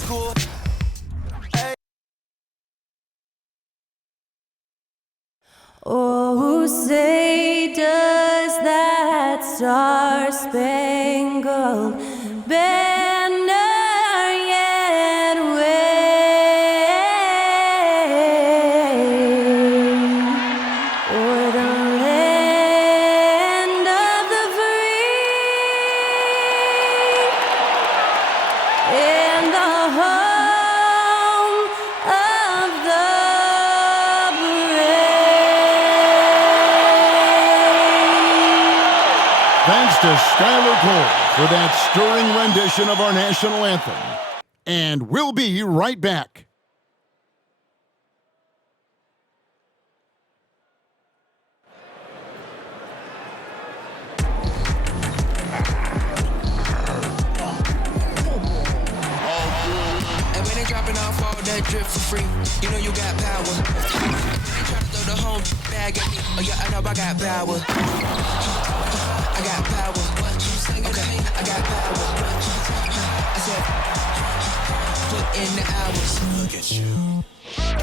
school. Oh, say does that star-spangled banner yet wave o'er the land of the free and the home of the Thanks to Skylar Cole for that stirring rendition of our national anthem. And we'll be right back. And when they dropping off all that drip for free, you know you got power. They try to throw the whole bag at me. Oh yeah, I know I got power. I got power. Okay, I got power. I said, put in the hours. Look at you,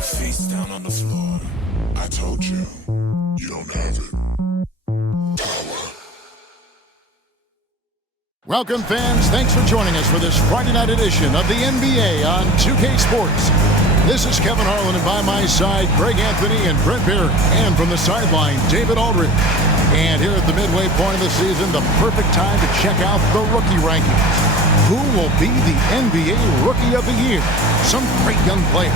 face down on the floor. I told you, you don't have it. Power. Welcome, fans. Thanks for joining us for this Friday night edition of the NBA on 2K Sports. This is Kevin Harlan, and by my side, Greg Anthony and Brent Barrett. And from the sideline, David Aldridge. And here at the midway point of the season, the perfect time to check out the rookie rankings. Who will be the NBA Rookie of the Year? Some great young players.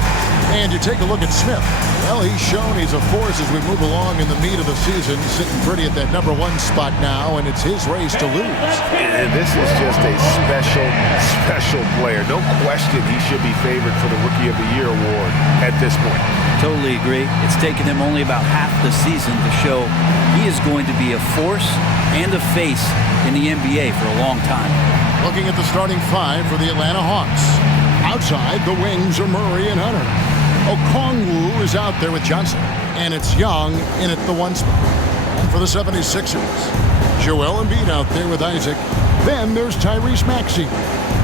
And you take a look at Smith. Well, he's shown he's a force as we move along in the meat of the season, sitting pretty at that #1 spot now, and it's his race to lose. And this is just a special player. No question he should be favored for the Rookie of the Year award at this point. Totally agree. It's taken him only about half the season to show he is going to be a force and a face in the NBA for a long time. Looking at the starting five for the Atlanta Hawks. Outside, the wings are Murray and Hunter. Okongwu is out there with Johnson, and it's Young in at the 1 spot. For the 76ers, Joel Embiid out there with Isaac. Then there's Tyrese Maxey.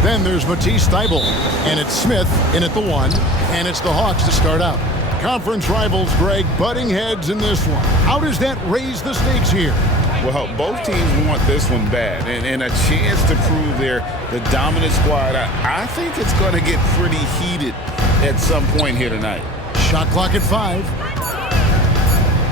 Then there's Matisse Thybulle, and it's Smith in at the 1, and it's the Hawks to start out. Conference rivals, Greg, butting heads in this one. How does that raise the stakes here? Well, both teams want this one bad, and a chance to prove they're the dominant squad. I think it's going to get pretty heated at some point here tonight. Shot clock at 5.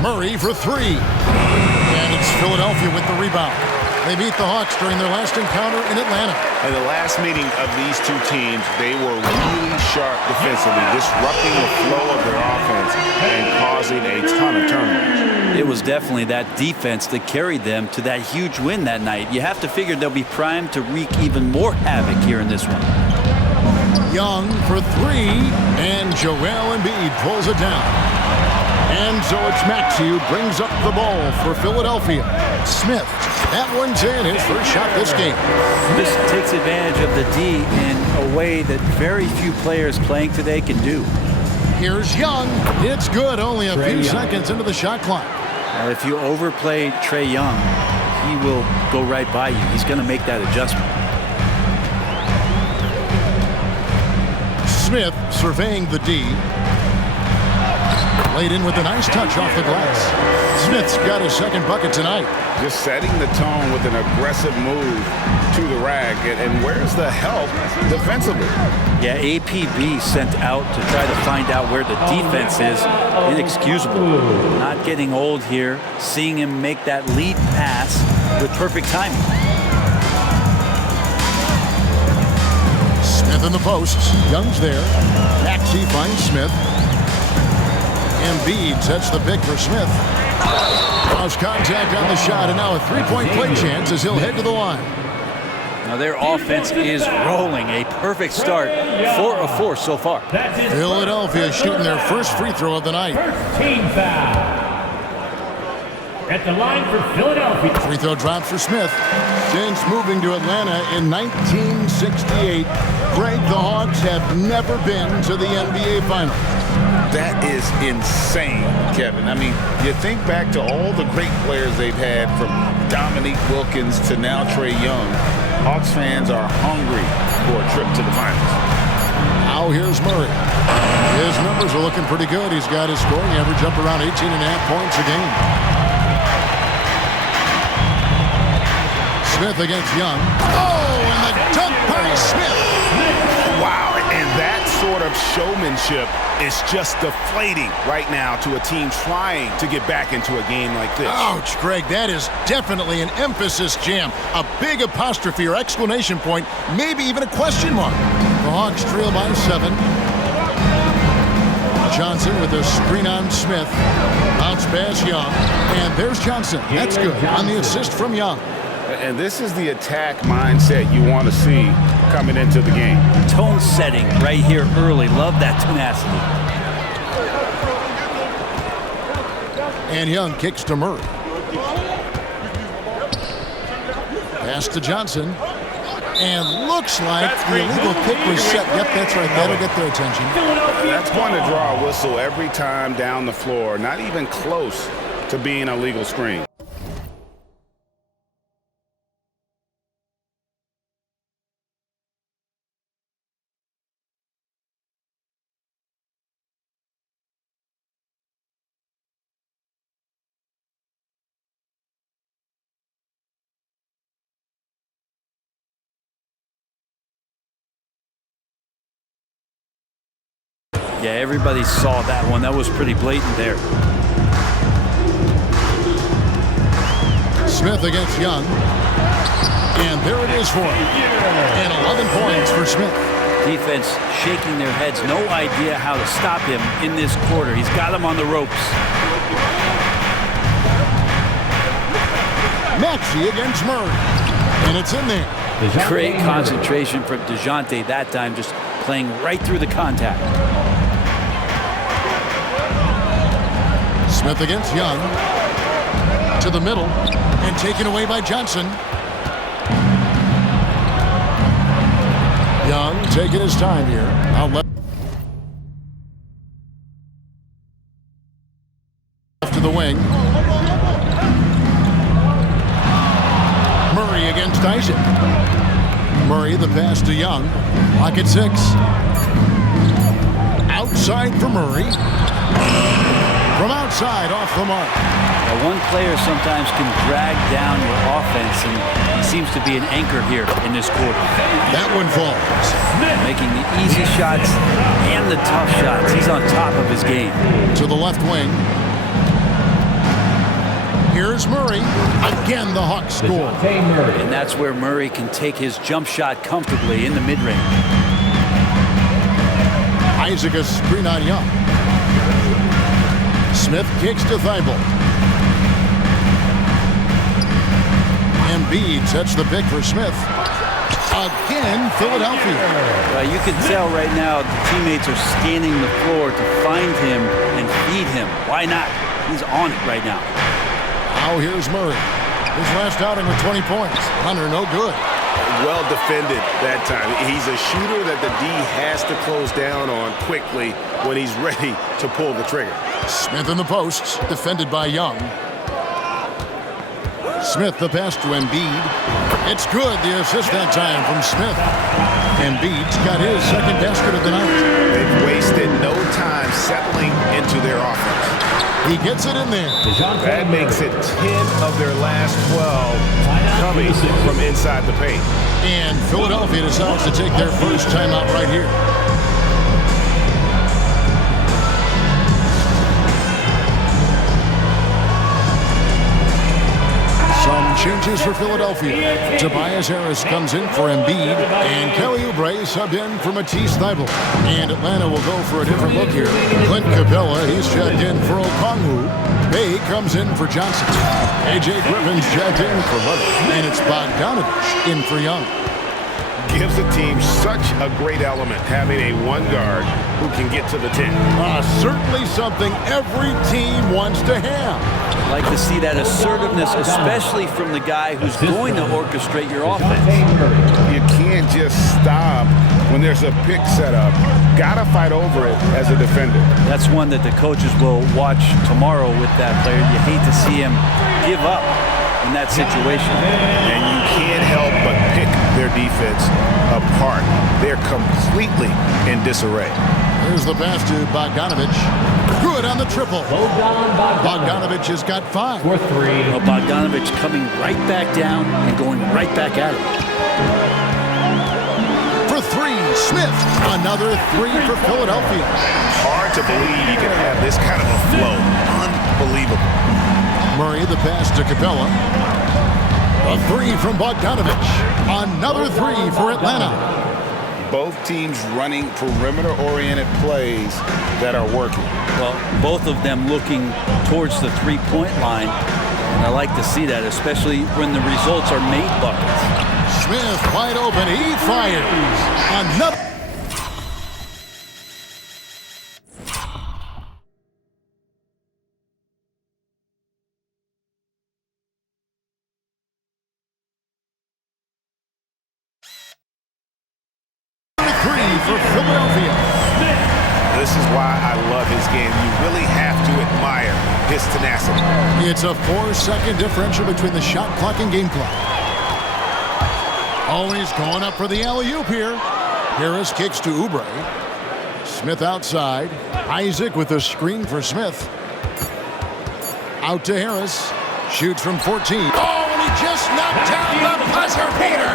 Murray for 3. And it's Philadelphia with the rebound. They beat the Hawks during their last encounter in Atlanta. In the last meeting of these two teams, they were really sharp defensively, disrupting the flow of their offense and causing a ton of turnovers. It was definitely that defense that carried them to that huge win that night. You have to figure they'll be primed to wreak even more havoc here in this one. Young for 3, and Joel Embiid pulls it down. And so it's Maxey who brings up the ball for Philadelphia. Smith, that one's in, his first shot this game. This takes advantage of the D in a way that very few players playing today can do. Here's Young. It's good, only a few seconds into the shot clock. Now, if you overplay Trae Young, he will go right by you. He's going to make that adjustment. Smith surveying the D. Laid in with a nice touch off the glass. Smith's got his second bucket tonight. Just setting the tone with an aggressive move to the rack. And where's the help defensively? Yeah, APB sent out to try to find out where the defense is. Inexcusable. Not getting old here. Seeing him make that lead pass with perfect timing. Smith in the post. Young's there. Maxey finds Smith. Embiid sets the pick for Smith. Lost contact on the shot, and now a three-point play chance as he'll head to the line. Now their offense is rolling. A perfect start. 4 of 4 so far. Philadelphia shooting their first free throw of the night. First team foul. At the line for Philadelphia. Free throw drops for Smith. Since moving to Atlanta in 1968, Greg, the Hawks have never been to the NBA Finals. That is insane, Kevin. I mean, you think back to all the great players they've had, from Dominique Wilkins to now Trae Young. Hawks fans are hungry for a trip to the finals. looking pretty good. He's got his scoring average up around 18.5 points a game. Smith against Young. Oh, and the dunk by Smith. Wow, and that sort of showmanship is just deflating right now to a team trying to get back into a game like this. Ouch, Greg, that is definitely an emphasis jam. A big apostrophe or exclamation point, maybe even a question mark. The Hawks trail by 7. Johnson with a screen on Smith. Bounce pass Young. And there's Johnson. That's good on the assist from Young. And this is the attack mindset you want to see coming into the game. Tone setting right here early. Love that tenacity. And Young kicks to Murray. Pass to Johnson. And looks like the illegal kick was set. Yep, that's right. That'll get their attention. That's going to draw a whistle every time down the floor. Not even close to being a legal screen. Yeah, everybody saw that one. That was pretty blatant there. Smith against Young. And there it is for him. And 11 points for Smith. Defense shaking their heads. No idea how to stop him in this quarter. He's got him on the ropes. Maxey against Murray. And it's in there. Great concentration from DeJounte that time, just playing right through the contact. Smith against Young. To the middle. And taken away by Johnson. Young taking his time here. Out left to the wing. Murray against Isaac. Murray the pass to Young. Lock at 6. Outside for Murray. From outside, off the mark. Now, one player sometimes can drag down your offense, and he seems to be an anchor here in this quarter. That one falls. Making the easy shots and the tough shots. He's on top of his game. To the left wing. Here's Murray. Again, the Hawks score. And that's where Murray can take his jump shot comfortably in the mid-range. Isaac a screen on Young. Smith kicks to Thibault. Embiid sets the pick for Smith. Again, Philadelphia. You can tell right now the teammates are scanning the floor to find him and feed him. Why not? He's on it right now. Now here's Murray. His last outing with 20 points. Hunter, no good. Well defended that time. He's a shooter that the D has to close down on quickly when he's ready to pull the trigger. Smith in the posts, defended by Young. Smith the pass to Embiid. It's good, the assist that time from Smith. Embiid's got his second basket of the night. They've wasted no time settling into their offense. He gets it in there. That makes it 10 of their last 12 coming from inside the paint. And Philadelphia decides to take their first timeout right here. Some changes for Philadelphia. Tobias Harris comes in for Embiid, and Kelly Oubre subbed in for Matisse Thybulle. And Atlanta will go for a different look here. Clint Capella, he's checked in for Okongwu. Bay comes in for Johnson. A.J. Griffin's checked in for Leonard. And it's Bogdanovich in for Young. Gives the team such a great element having a one guard who can get to the 10. Certainly something every team wants to have. Like to see that assertiveness, especially from the guy who's going to orchestrate your offense. You can't just stop when there's a pick set up. Gotta fight over it as a defender. That's one that the coaches will watch tomorrow with that player. You hate to see him give up in that situation. And you can't help but pick their defense apart. They're completely in disarray. Here's the pass to Bogdanovich. Good on the triple. Bogdanovich has got 5. For 3. Well, Bogdanovich coming right back down and going right back at it. For 3, Smith. Another 3 for Philadelphia. Hard to believe you can have this kind of a flow. Unbelievable. Murray, the pass to Capella. A 3 from Bogdanovich. Another 3 for Atlanta. Both teams running perimeter-oriented plays that are working. Well, both of them looking towards the three-point line. And I like to see that, especially when the results are made buckets. Smith wide open. He fires. Another. For Philadelphia. This is why I love his game. You really have to admire his tenacity. It's a 4-second differential between the shot clock and game clock. Always going up for the alley-oop here. Harris kicks to Oubre. Smith outside. Isaac with a screen for Smith. Out to Harris. Shoots from 14. Oh, and he just knocked down the buzzer beater.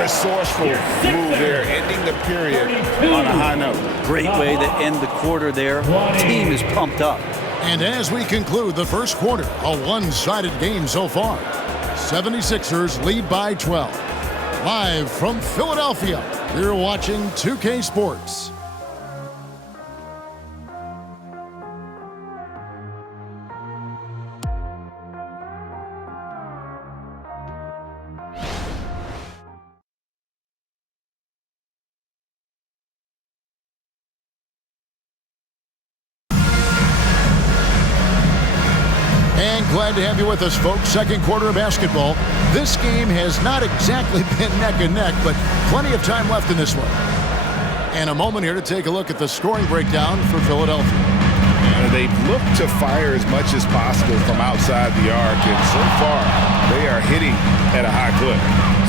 Resourceful move there, ending the period on a high note. Great way to end the quarter there. Team is pumped up. And as we conclude the first quarter, a one-sided game so far. 76ers lead by 12. Live from Philadelphia, you're watching 2K Sports. And glad to have you with us, folks. Second quarter of basketball. This game has not exactly been neck and neck, but plenty of time left in this one. And a moment here to take a look at the scoring breakdown for Philadelphia. They've looked to fire as much as possible from outside the arc, and so far they are hitting at a high clip.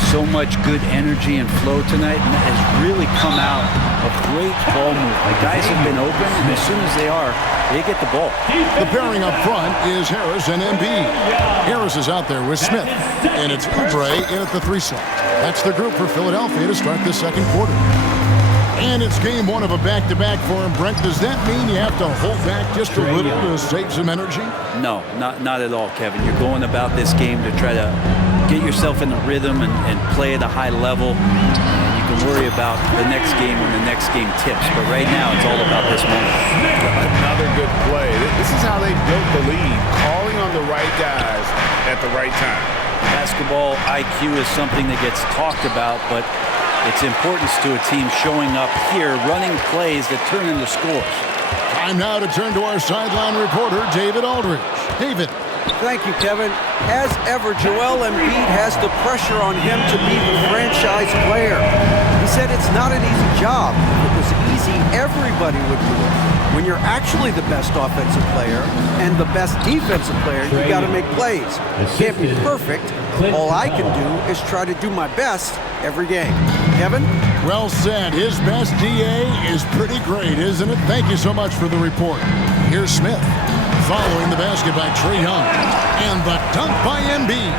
So much good energy and flow tonight, and that has really come out of great ball movement. The guys have been open, and as soon as they are, they get the ball. The pairing up front is Harris and Embiid. Harris is out there with Smith, and it's Oubre in at the 3 slot. That's the group for Philadelphia to start the second quarter. And it's game 1 of a back-to-back for him. Brent, does that mean you have to hold back just a little to save some energy? No, not at all, Kevin. You're going about this game to try to get yourself in the rhythm and play at a high level. You can worry about the next game when the next game tips, but right now it's all about this moment. Another good play. This is how they built the lead, calling on the right guys at the right time. Basketball IQ is something that gets talked about, but it's importance to a team showing up here, running plays that turn into scores. Time now to turn to our sideline reporter, David Aldridge. David. Thank you, Kevin. As ever, Joel Embiid has the pressure on him to be the franchise player. He said it's not an easy job. If it was easy, everybody would do it. When you're actually the best offensive player and the best defensive player, you got to make plays. Can't be perfect. All I can do is try to do my best every game. Kevin? Well said. His best DA is pretty great, isn't it? Thank you so much for the report. Here's Smith. Following the basket by Trae Young. And the dunk by Embiid.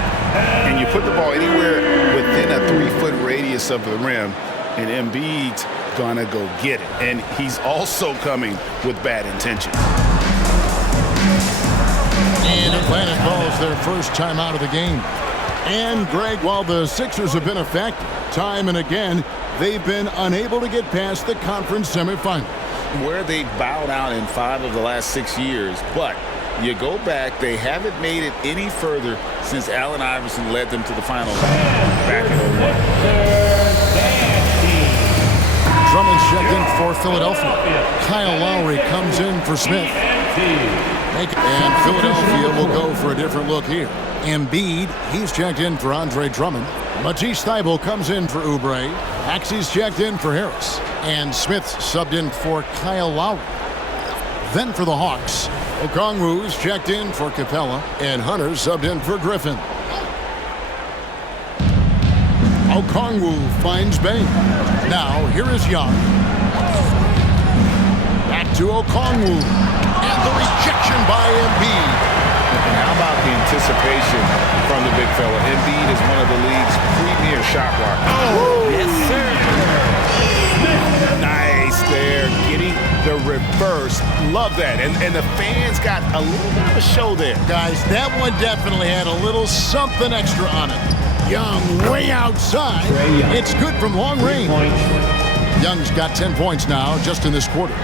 And you put the ball anywhere within a 3-foot radius of the rim, and Embiid's gonna go get it. And he's also coming with bad intentions. And Atlanta calls their first time out of the game. And, Greg, while the Sixers have been effective time and again, they've been unable to get past the conference semifinal. Where they've bowed out in 5 of the last 6 years, but you go back, they haven't made it any further since Allen Iverson led them to the final back in 01. Drummond's checked in for Philadelphia. Kyle Lowry comes in for Smith. And Philadelphia will go for a different look here. Embiid, he's checked in for Andre Drummond. Matisse Thybulle comes in for Oubre. Maxey's checked in for Harris. And Smith's subbed in for Kyle Lowry. Then for the Hawks, Okongwu's checked in for Capella. And Hunter's subbed in for Griffin. Okongwu finds Bain. Now, here is Young. Back to Okongwu. And the rejection by Embiid. And how about the anticipation from the big fella? Embiid is one of the league's premier shot blockers. Oh! Yes, sir. Nice there, getting the reverse. Love that. And the fans got a little bit of a show there. Guys, that one definitely had a little something extra on it. Young way outside. It's good from long range. Young's got 10 points now just in this quarter.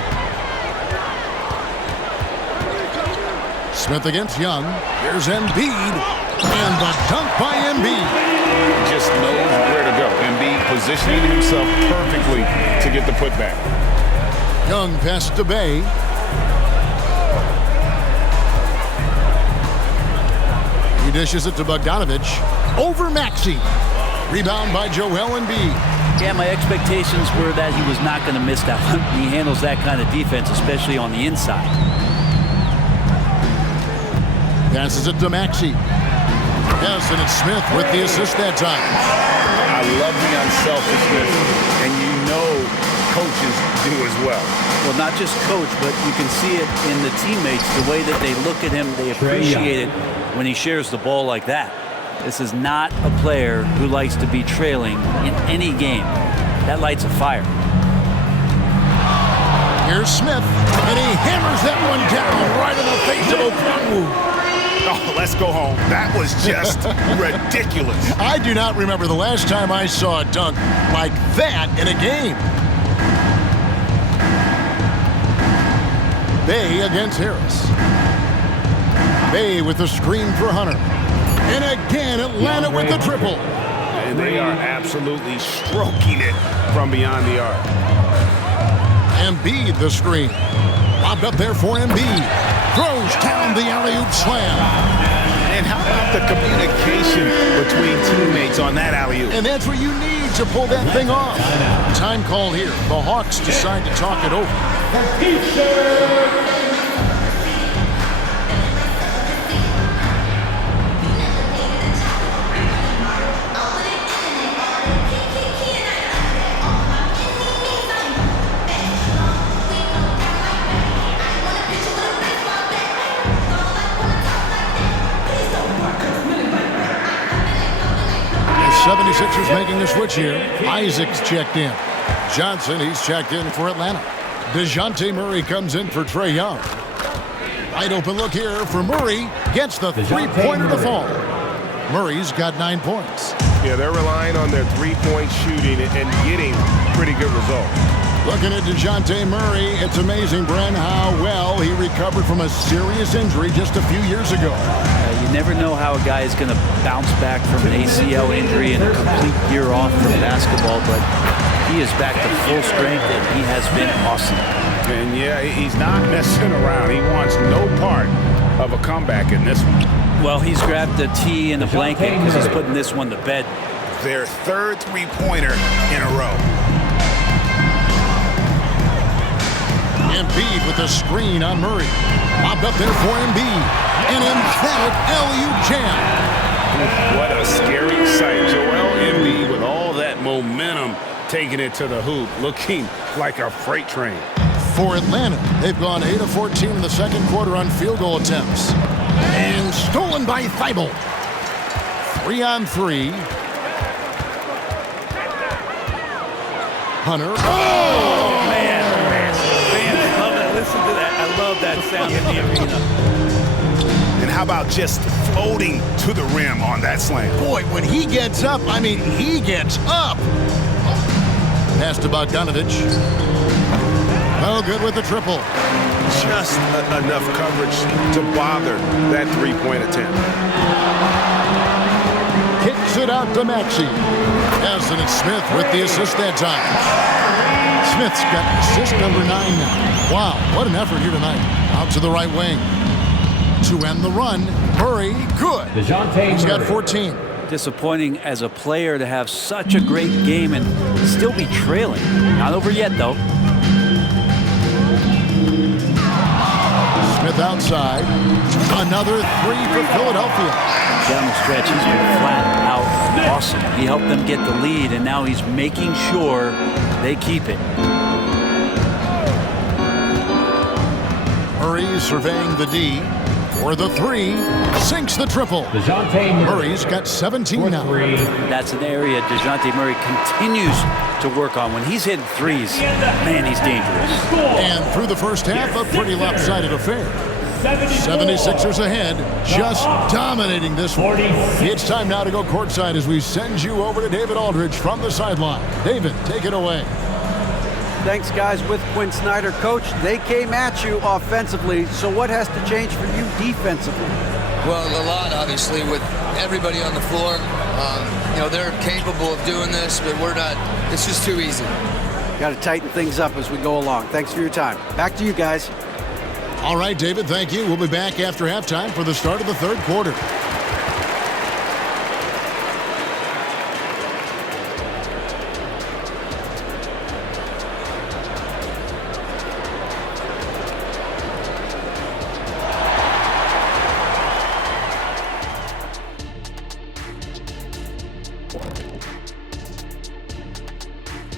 Smith against Young. Here's Embiid. And the dunk by Embiid. Just knows where to go. Embiid positioning himself perfectly to get the putback. Young pass to Bay. He dishes it to Bogdanovich. Over Maxey. Rebound by Joel Embiid. Yeah, my expectations were that he was not going to miss that one. He handles that kind of defense, especially on the inside. Passes it to Maxey. Yes, and it's Smith with the assist that time. I love the unselfishness, and you know coaches do as well. Well, not just coach, but you can see it in the teammates, the way that they look at him, they appreciate it when he shares the ball like that. This is not a player who likes to be trailing in any game. That lights a fire. Here's Smith, and he hammers that one down right in the face of Okongwu. Oh, let's go home. That was just ridiculous. I do not remember the last time I saw a dunk like that in a game. Bay against Harris. Bay with the screen for Hunter. And again, Atlanta with the triple. And they are absolutely stroking it from beyond the arc. Embiid the screen. Lobbed up there for Embiid. Throws down the alley-oop slam. And how about the communication between teammates on that alley-oop? And that's what you need to pull that thing off. Time call here. The Hawks decide to talk it over. The 76ers making a switch here. Isaac's checked in. Johnson, he's checked in for Atlanta. DeJounte Murray comes in for Trae Young. Wide open look here for Murray. Gets the three-pointer to fall. Murray's got 9 points. Yeah, they're relying on their three-point shooting and getting pretty good results. Looking at DeJounte Murray, it's amazing, Bren, how well he recovered from a serious injury just a few years ago. You never know how a guy is going to bounce back from an ACL injury and a complete year off from basketball, but he is back to full strength, and he has been awesome. And yeah, he's not messing around. He wants no part of a comeback in this one. Well, he's grabbed the tee and the blanket because he's putting this one to bed. Their third three-pointer in a row. Embiid with the screen on Murray. Lobbed up there for Embiid. An emphatic LU jam. What a scary sight. Joel Embiid with all that momentum taking it to the hoop, looking like a freight train. For Atlanta, they've gone 8 of 14 in the second quarter on field goal attempts. And stolen by Thibault. 3-on-3. Hunter. Oh, man. Fans love that. Listen to that. I love that sound in the arena. And how about just floating to the rim on that slam? Boy, when he gets up, I mean, he gets up. Pass to Bogdanovich. Oh, good with the triple. Just enough coverage to bother that three-point attempt. Kicks it out to Maxey. Yes, and it's Smith with the assist that time. Smith's got assist number 9 now. Wow, what an effort here tonight. Out to the right wing. To end the run. Murray, good. He's got 14. Disappointing as a player to have such a great game and still be trailing. Not over yet, though. Smith outside. Another 3 for Philadelphia. Down the stretch, he's been flat out awesome. He helped them get the lead, and now he's making sure they keep it. Murray surveying the D. For the three, sinks the triple. Murray's got 17 now. That's an area DeJounte Murray continues to work on. When he's hitting threes, man, he's dangerous. And through the first half, a pretty lopsided affair. 76ers ahead, just dominating this one. It's time now to go courtside as we send you over to David Aldridge from the sideline. David, take it away. Thanks, guys. With Quinn Snyder, Coach, they came at you offensively, so what has to change for you defensively? Well, a lot, obviously, with everybody on the floor. You know, they're capable of doing this, but we're not. It's just too easy. Got to tighten things up as we go along. Thanks for your time. Back to you guys. All right, David, thank you. We'll be back after halftime for the start of the third quarter.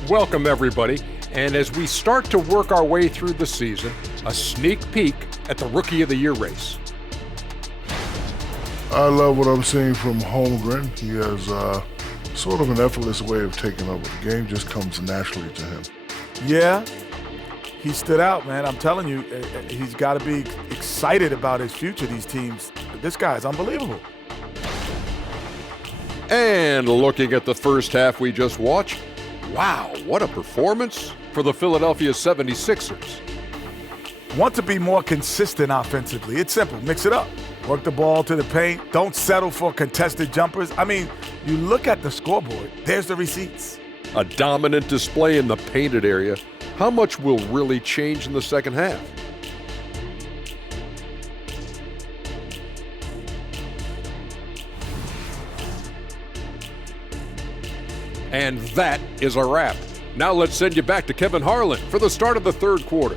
Welcome, everybody. And as we start to work our way through the season, a sneak peek at the Rookie of the Year race. I love what I'm seeing from Holmgren. He has sort of an effortless way of taking over. The game just comes naturally to him. Yeah, he stood out, man. I'm telling you, he's got to be excited about his future, these teams. This guy is unbelievable. And looking at the first half we just watched, wow, what a performance for the Philadelphia 76ers. Want to be more consistent offensively. It's simple. Mix it up. Work the ball to the paint. Don't settle for contested jumpers. I mean, you look at the scoreboard. There's the receipts. A dominant display in the painted area. How much will really change in the second half? And that is a wrap. Now let's send you back to Kevin Harlan for the start of the third quarter.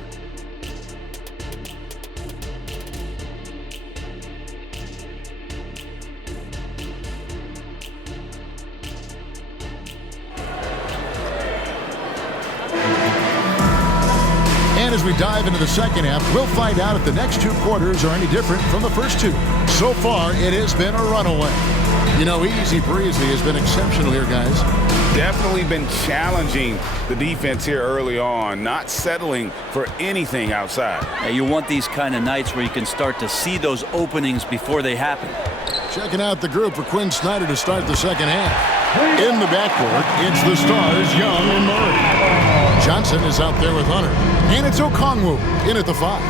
And as we dive into the second half, we'll find out if the next two quarters are any different from the first two. So far, it has been a runaway. You know, Easy Breezy has been exceptional here, guys. Definitely been challenging the defense here early on, not settling for anything outside. Yeah, you want these kind of nights where you can start to see those openings before they happen. Checking out the group for Quinn Snyder to start the second half. In the backcourt, it's the stars, Young and Murray. Johnson is out there with Hunter. And it's Okongwu in at the 5.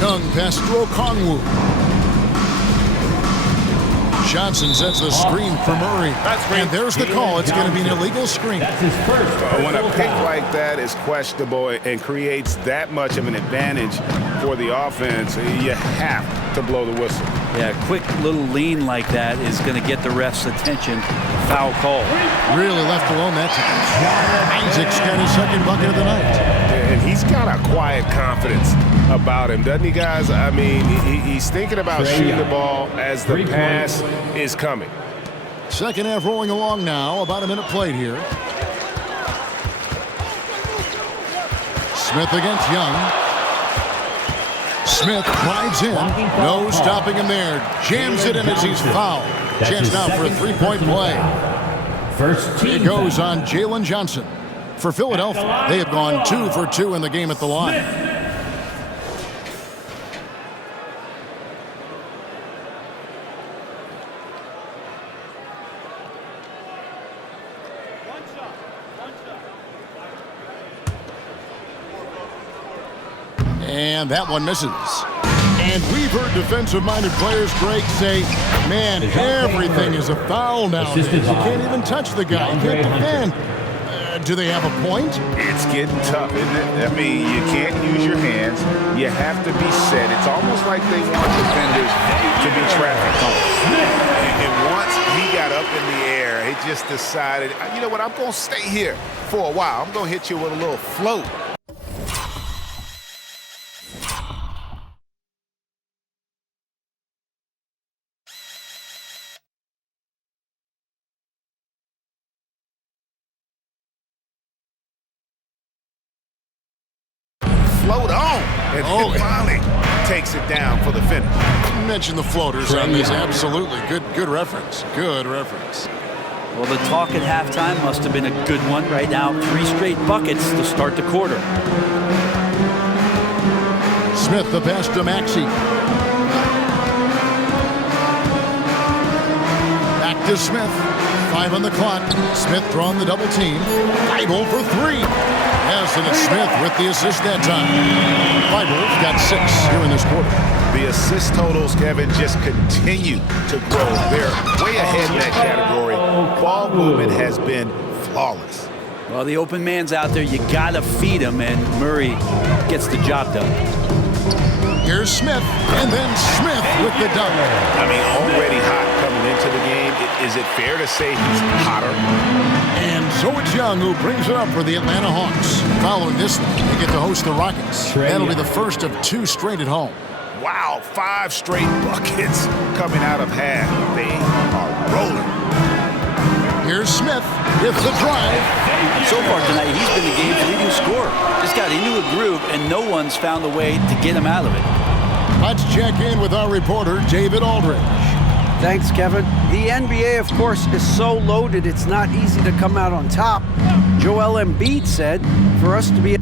Young pass to Okongwu. Johnson sets the screen for Murray. And there's the call. It's going to be an illegal screen. When a pick like that is questionable and creates that much of an advantage for the offense, you have to blow the whistle. Yeah, a quick little lean like that is going to get the ref's attention. Foul call. Really left alone that time. Isaac's got his second bucket of the night. And he's got a quiet confidence about him, doesn't he, guys? I mean, he's thinking about shooting the ball as the pass is coming. Second half rolling along now. About a minute played here. Smith against Young. Smith drives in. No stopping him there. Jams it in as he's fouled. Chance now for a three-point play. It goes on Jalen Johnson. For Philadelphia, they have gone 2 for 2 in the game at the line. And that one misses. And we've heard defensive-minded players, Greg, say, man, everything is a foul now. You can't even touch the guy. You can't defend. Do they have a point? It's getting tough, isn't it? I mean, you can't use your hands. You have to be set. It's almost like they want defenders to be traffic cones. And once he got up in the air, he just decided, you know what, I'm going to stay here for a while. I'm going to hit you with a little float. float on. And it finally takes it down for the finish. You mentioned the floaters on these. Absolutely. Good reference. Good reference. Well, the talk at halftime must have been a good one. Right now, 3 straight buckets to start the quarter. Smith, the pass to Maxey. Back to Smith. 5 on the clock. Smith drawing the double team. Thibault for 3. Yes, and it's Smith with the assist that time. Thibault's got 6 here in this quarter. The assist totals, Kevin, just continue to grow. They're way ahead in that category. Ball movement has been flawless. Well, the open man's out there. You got to feed him, and Murray gets the job done. Here's Smith, and then Smith with the dunk. I mean, already hot coming into the game. Is it fair to say he's hotter? And so it's Young who brings it up for the Atlanta Hawks. Following this one, they get to host the Rockets. That'll be the first of 2 straight at home. Wow, 5 straight buckets coming out of half. They are rolling. Here's Smith with the drive. So far tonight, he's been the game's leading scorer. Just got into a groove, and no one's found a way to get him out of it. Let's check in with our reporter, David Aldridge. Thanks, Kevin. The NBA, of course, is so loaded, it's not easy to come out on top. Joel Embiid said, for us to be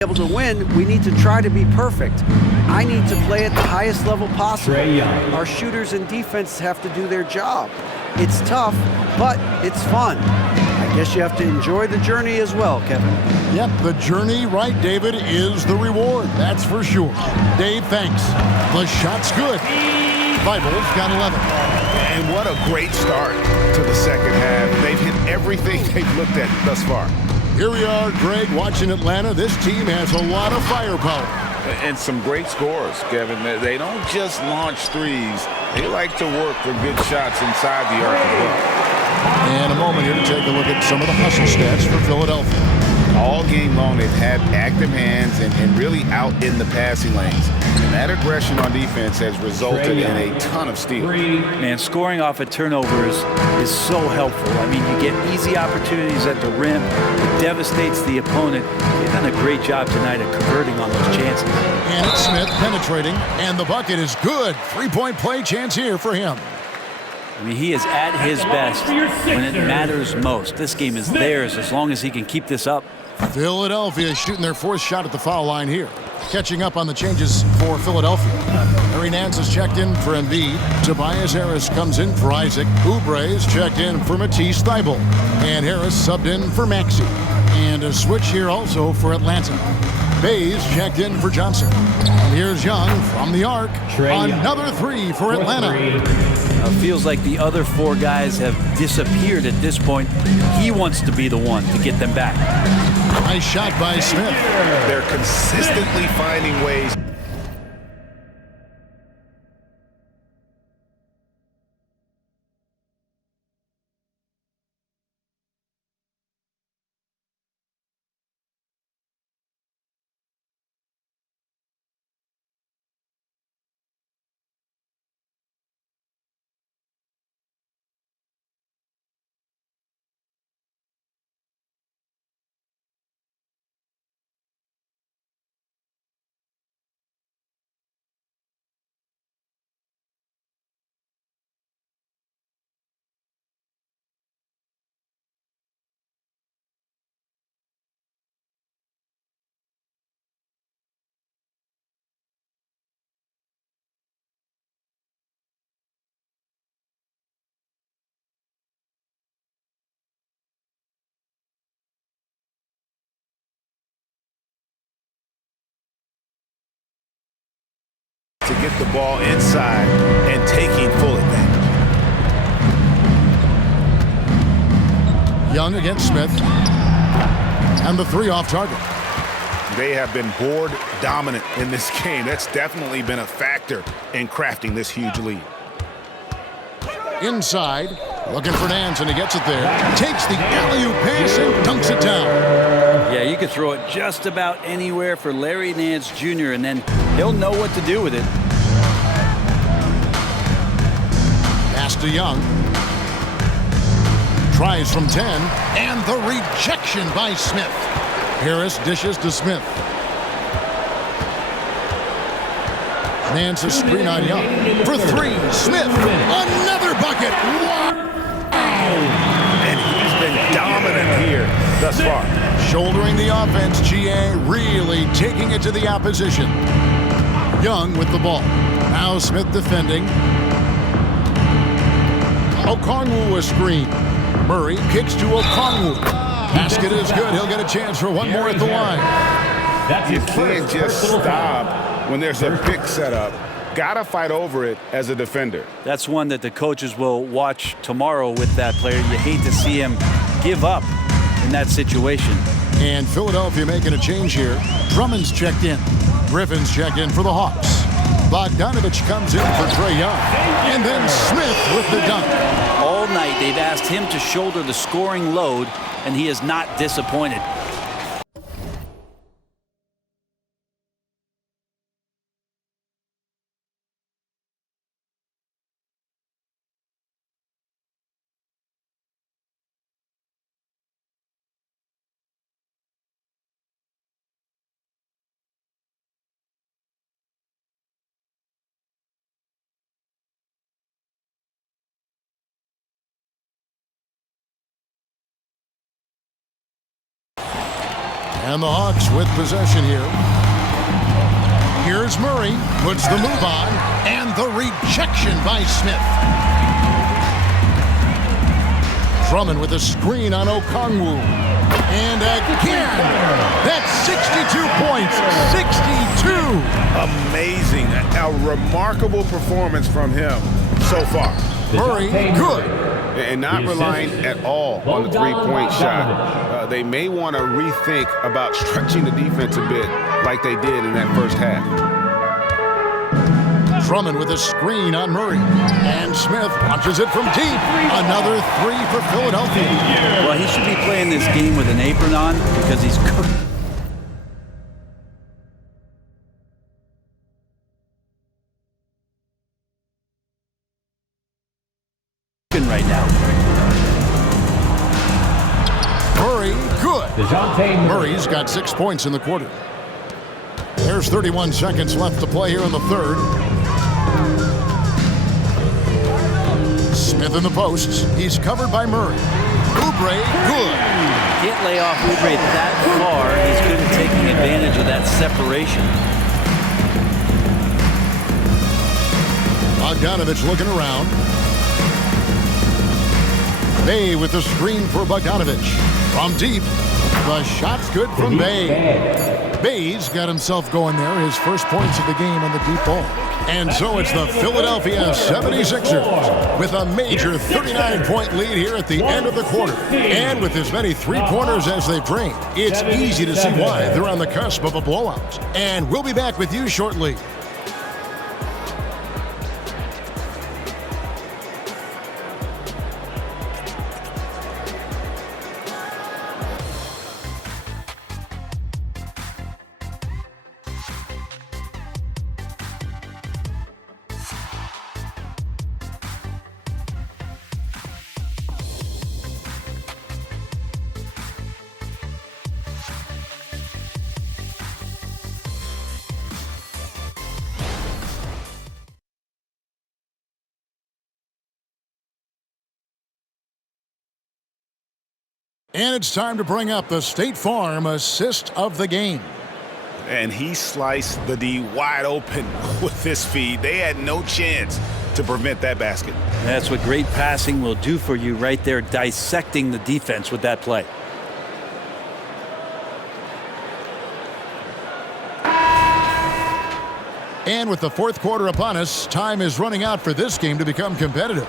able to win, we need to try to be perfect. I need to play at the highest level possible. Our shooters and defense have to do their job. It's tough, but it's fun. I guess you have to enjoy the journey as well, Kevin. Yep, the journey, right, David, is the reward. That's for sure. Dave, thanks. The shot's good. Thibault's got 11. And what a great start to the second half. They've hit everything they've looked at thus far. Here we are, Greg, watching Atlanta. This team has a lot of firepower. And some great scores, Kevin. They don't just launch threes. They like to work for good shots inside the arc as well. And a moment here to take a look at some of the hustle stats for Philadelphia. All game long, they've had active hands and really out in the passing lanes. And that aggression on defense has resulted in a ton of steals. Man, scoring off of turnovers is so helpful. I mean, you get easy opportunities at the rim. It devastates the opponent. They've done a great job tonight at converting on those chances. And it's Smith penetrating, and the bucket is good. 3-point play chance here for him. I mean, he is at his best when it matters most. This game is theirs as long as he can keep this up. Philadelphia is shooting their 4th shot at the foul line here. Catching up on the changes for Philadelphia. Harry Nance is checked in for Embiid. Tobias Harris comes in for Isaac. Oubre is checked in for Matisse Thybulle. And Harris subbed in for Maxey. And a switch here also for Atlanta. Bays checked in for Johnson. And here's Young from the arc. Another 3 for Atlanta. Feels like the other 4 guys have disappeared at this point. He wants to be the one to get them back. Nice shot by Smith. They're consistently finding ways. To get the ball inside and taking full advantage. Young against Smith. And the 3 off target. They have been board dominant in this game. That's definitely been a factor in crafting this huge lead. Inside, Looking for Nance, and he gets it there. Takes the alley-oop pass and dunks it down. Yeah, you could throw it just about anywhere for Larry Nance Jr., and then he'll know what to do with it. Pass to Young. Tries from 10, and the rejection by Smith. Harris dishes to Smith. Nance a screen on Young. For 3, Smith. Another bucket. Wow. And he's been dominant here thus far. Shouldering the offense, GA really taking it to the opposition. Young with the ball. Now Smith defending. Okongwu a screen. Murray kicks to Okongwu. Basket is good. He'll get a chance for one more at the line. You can't just stop when there's a pick set up. Gotta fight over it as a defender. That's one that the coaches will watch tomorrow with that player. You hate to see him give up in that situation. And Philadelphia making a change here. Drummond's checked in. Griffin's checked in for the Hawks. Bogdanovich comes in for Trae Young. And then Smith with the dunk. All night they've asked him to shoulder the scoring load, and he is not disappointed. And the Hawks with possession here. Here's Murray, puts the move on, and the rejection by Smith. Drummond with a screen on Okongwu. And again, that's 62 points, 62. Amazing, a remarkable performance from him so far. Murray, good. And not relying at all on the three-point shot. They may want to rethink about stretching the defense a bit like they did in that first half. Drummond with a screen on Murray. And Smith launches it from deep. Another 3 for Philadelphia. Well, he should be playing this game with an apron on because he's cooking right now. Murray, good. Murray's got 6 points in the quarter. There's 31 seconds left to play here in the third. Smith in the posts. He's covered by Murray. Oubre, good. Can't lay off Oubre that far. He's good at taking advantage of that separation. Bogdanovich looking around. Bay with the screen for Bogdanovich. From deep, the shot's good from Bay. Bay's got himself going there, his first points of the game on the deep ball. And so it's the Philadelphia 76ers with a major 39-point lead here at the end of the quarter. And with as many three-pointers as they bring, it's easy to see why they're on the cusp of a blowout. And we'll be back with you shortly. And it's time to bring up the State Farm assist of the game. And he sliced the D wide open with this feed. They had no chance to prevent that basket. That's what great passing will do for you right there, dissecting the defense with that play. And with the fourth quarter upon us, time is running out for this game to become competitive.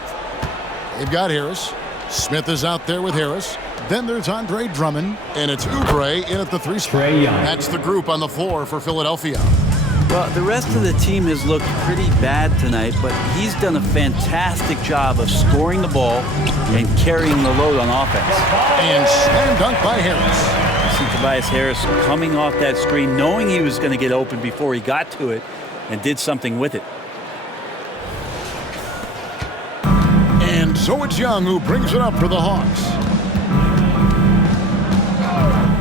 They've got Harris. Smith is out there with Harris. Then there's Andre Drummond, and it's Oubre in at the 3 spot. That's the group on the floor for Philadelphia. Well, the rest of the team has looked pretty bad tonight, but he's done a fantastic job of scoring the ball and carrying the load on offense. And slam dunk by Harris. You see Tobias Harris coming off that screen, knowing he was going to get open before he got to it, and did something with it. And so it's Young who brings it up for the Hawks.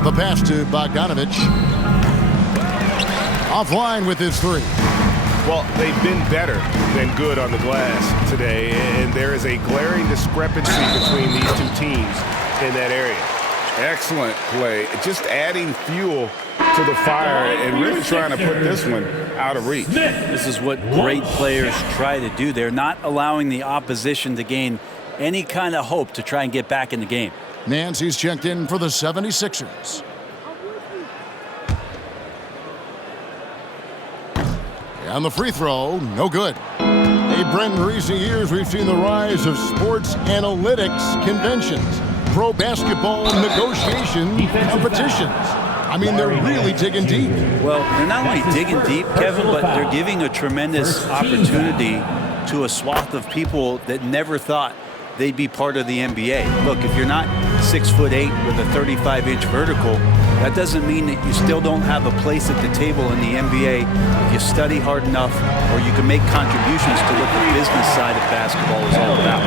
The pass to Bogdanovich. Offline with his three. Well, they've been better than good on the glass today, and there is a glaring discrepancy between these two teams in that area. Excellent play. Just adding fuel to the fire and really trying to put this one out of reach. This is what great players try to do. They're not allowing the opposition to gain any kind of hope to try and get back in the game. Nancy's checked in for the 76ers. And the free throw, no good. Hey, Brent, in recent years, we've seen the rise of sports analytics conventions, pro basketball negotiation competitions. I mean, they're really digging deep. Well, they're not only digging deep, Kevin, but they're giving a tremendous opportunity to a swath of people that never thought they'd be part of the NBA. Look, if you're not 6'8" with a 35-inch vertical, that doesn't mean that you still don't have a place at the table in the NBA if you study hard enough, or you can make contributions to what the business side of basketball is all about.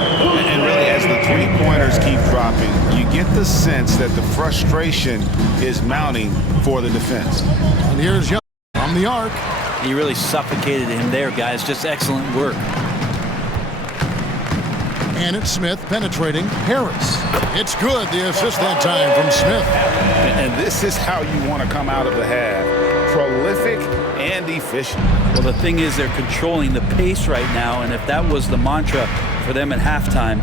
And really, as the three-pointers keep dropping, you get the sense that the frustration is mounting for the defense. And here's Young from the arc. He really suffocated him there, guys. Just excellent work. And it's Smith penetrating Harris. It's good, the assist that time from Smith. And this is how you want to come out of the half. Prolific and efficient. Well, the thing is, they're controlling the pace right now, and if that was the mantra for them at halftime,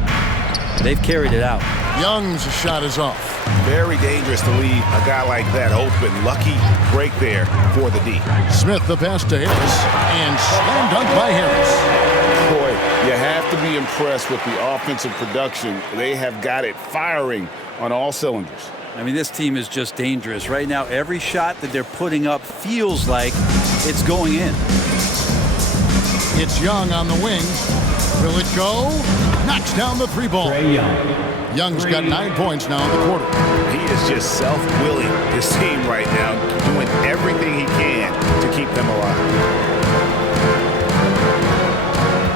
they've carried it out. Young's shot is off. Very dangerous to leave a guy like that open. Lucky break there for the D. Smith the pass to Harris, and slam dunk by Harris. Boy, you have to be impressed with the offensive production. They have got it firing on all cylinders. I mean, this team is just dangerous. Right now, every shot that they're putting up feels like it's going in. It's Young on the wing. Will it go? Knocks down the three ball. Young's got 9 points now in the quarter. He is just self-willing, this team right now, doing everything he can to keep them alive.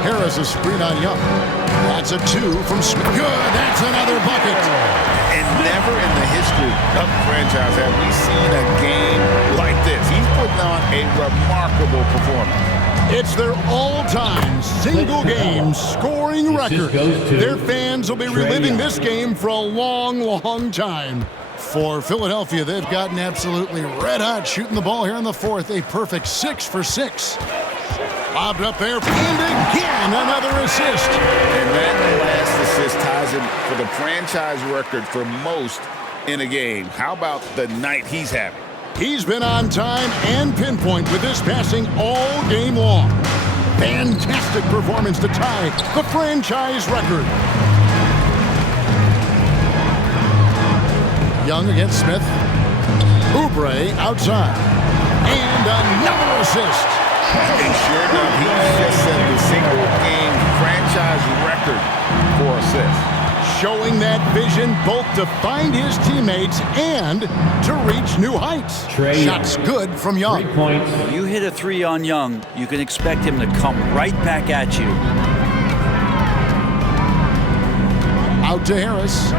Harris is screen on Young. That's a 2 from Smith. Good, that's another bucket. And never in the history of the franchise have we seen a game like this. He's putting on a remarkable performance. It's their all-time single-game scoring record. Their fans will be reliving this game for a long, long time. For Philadelphia, they've gotten absolutely red hot shooting the ball here in the fourth. A perfect 6 for 6. Lobbed up there, and again, another assist. And that last assist ties him for the franchise record for most in a game. How about the night he's having? He's been on time and pinpoint with this passing all game long. Fantastic performance to tie the franchise record. Young against Smith. Oubre outside. And another assist. And sure enough, he just set the single-game franchise record for assists. Showing that vision both to find his teammates and to reach new heights. Trae Shots good from Young. 3 points. You hit a 3 on Young, you can expect him to come right back at you. Out to Harris.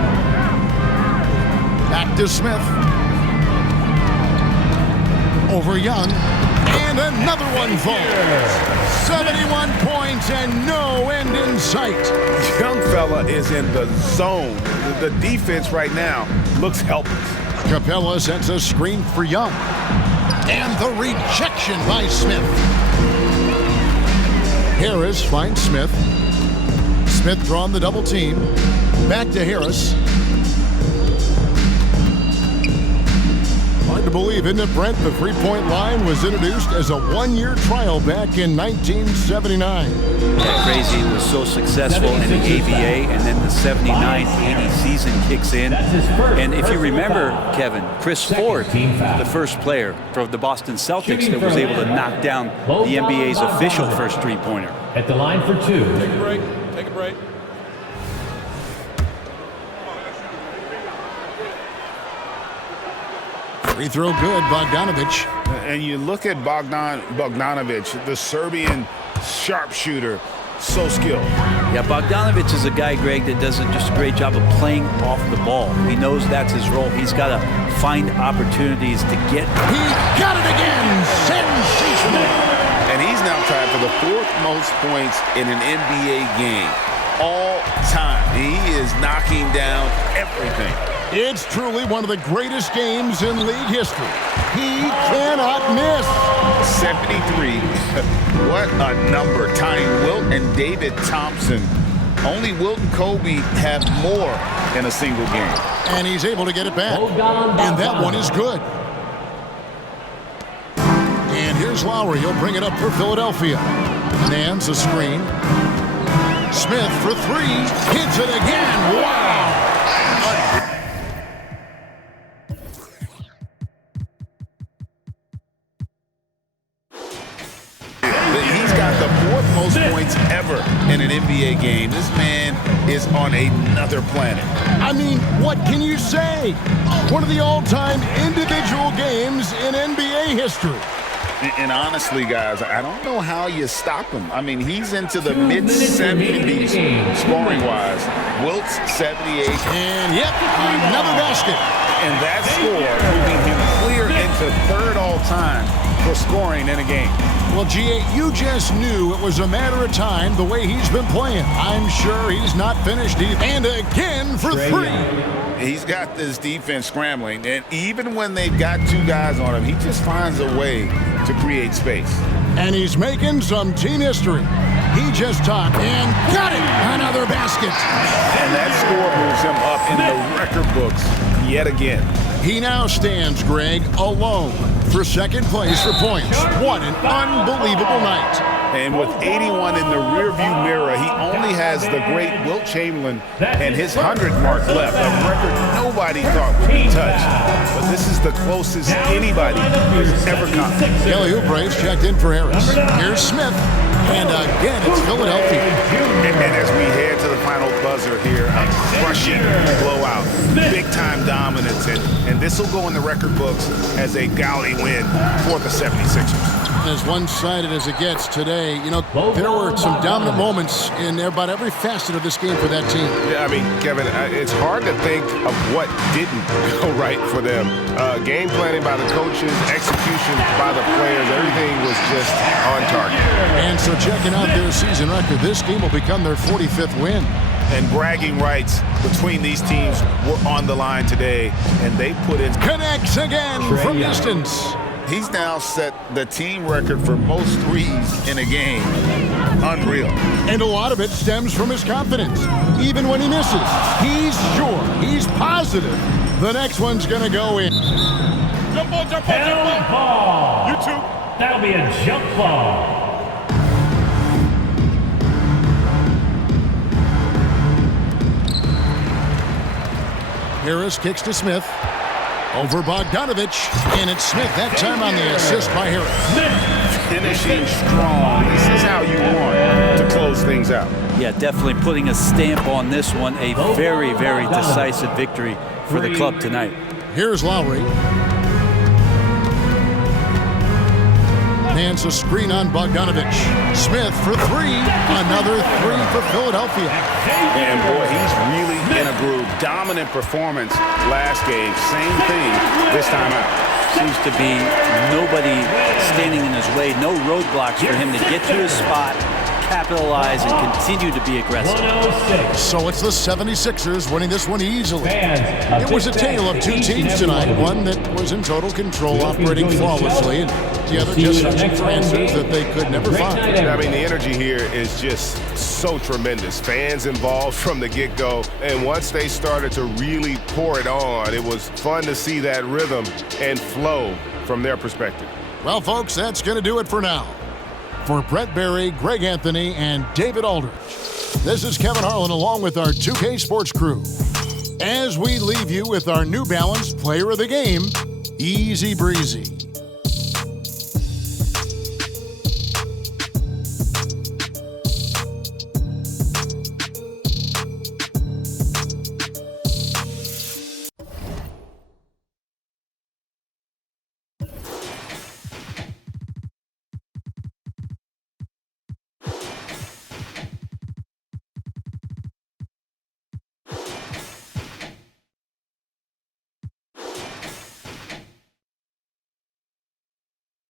Back to Smith. Over Young. And another one falls. 71 points and no end in sight. Young fella is in the zone. The defense right now looks helpless. Capella sets a screen for Young. And the rejection by Smith. Harris finds Smith. Smith drawn the double team. Back to Harris. Hard to believe, isn't it, Brent? The three-point line was introduced as a one-year trial back in 1979. Yeah, crazy. It was so successful in the ABA, and then the 79-80 season kicks in. And if you remember, Kevin, Chris Ford, the first player from the Boston Celtics that was able to knock down the NBA's official first three-pointer. At the line for two. Take a break. Take a break. Free throw good, Bogdanovic. And you look at Bogdanovic, the Serbian sharpshooter, so skilled. Yeah, Bogdanovic is a guy, Greg, that does just a great job of playing off the ball. He knows that's his role. He's got to find opportunities to get. He got it again! Sensational! And he's now tied for the fourth most points in an NBA game all time. He is knocking down everything. It's truly one of the greatest games in league history. He cannot miss. 73. What a number. Tying Wilt and David Thompson. Only Wilt and Kobe have more in a single game. And he's able to get it back. And that one is good. And here's Lowry. He'll bring it up for Philadelphia. Nance a screen. Smith for three. Hits it again. Wow. He's got the fourth most points ever in an NBA game. This man is on another planet. I mean, what can you say? One of the all-time individual games in NBA history. And honestly, guys, I don't know how you stop him. I mean, he's into the mid-70s scoring-wise. Wilt's 78. And, yep, another basket. And that score moving him clear into third all-time for scoring in a game. Well, G.A., you just knew it was a matter of time the way he's been playing. I'm sure he's not finished either. And again for three. He's got this defense scrambling, and even when they've got two guys on him, he just finds a way to create space. And he's making some team history. He just topped and got it! Another basket. And that score moves him up in the record books yet again. He now stands, Greg, alone for second place for points. What an unbelievable night. And with 81 in the rearview mirror, he only has the great Wilt Chamberlain and his 100 mark left, a record nobody thought would be touched. But this is the closest anybody has ever come. Kelly Oubre checked in for Harris. Here's Smith. And again, it's Philadelphia. And as we head to the final buzzer here, a crushing blowout, big-time dominance, and this will go in the record books as a gaudy win for the 76ers. As one-sided as it gets today, you know, there were some dominant moments in about every facet of this game for that team. Yeah, I mean, Kevin, it's hard to think of what didn't go right for them. Game planning by the coaches, execution by the players, everything was just on target. And so checking out their season record, this game will become their 45th win. And bragging rights between these teams were on the line today, and they put in. Connects again from distance. He's now set the team record for most threes in a game. Unreal. And a lot of it stems from his confidence. Even when he misses, he's sure, he's positive the next one's going to go in. Jump ball. You too. That'll be a jump ball. Harris kicks to Smith. Over Bogdanovic, and it's Smith that time on the assist by Harris. Finishing strong. This is how you want to close things out. Yeah, definitely putting a stamp on this one. A very, very decisive victory for the club tonight. Here's Lowry. Hands a screen on Bogdanovic. Smith for three. Another three for Philadelphia. And boy, he's really in a groove. Dominant performance last game. Same thing this time out. Seems to be nobody standing in his way. No roadblocks for him to get to his spot, capitalize and continue to be aggressive. 106. So it's the 76ers winning this one easily. Fans, It was a tale of two teams tonight, one that was in total control, operating flawlessly, and the other just searching for answers that they could never find. I mean, the energy here is just so tremendous. Fans involved from the get-go, and once they started to really pour it on, it was fun to see that rhythm and flow from their perspective. Well, folks, that's going to do it for now. For Brett Berry, Greg Anthony, and David Aldridge, this is Kevin Harlan along with our 2K Sports crew. As we leave you with our New Balance Player of the Game, Easy Breezy.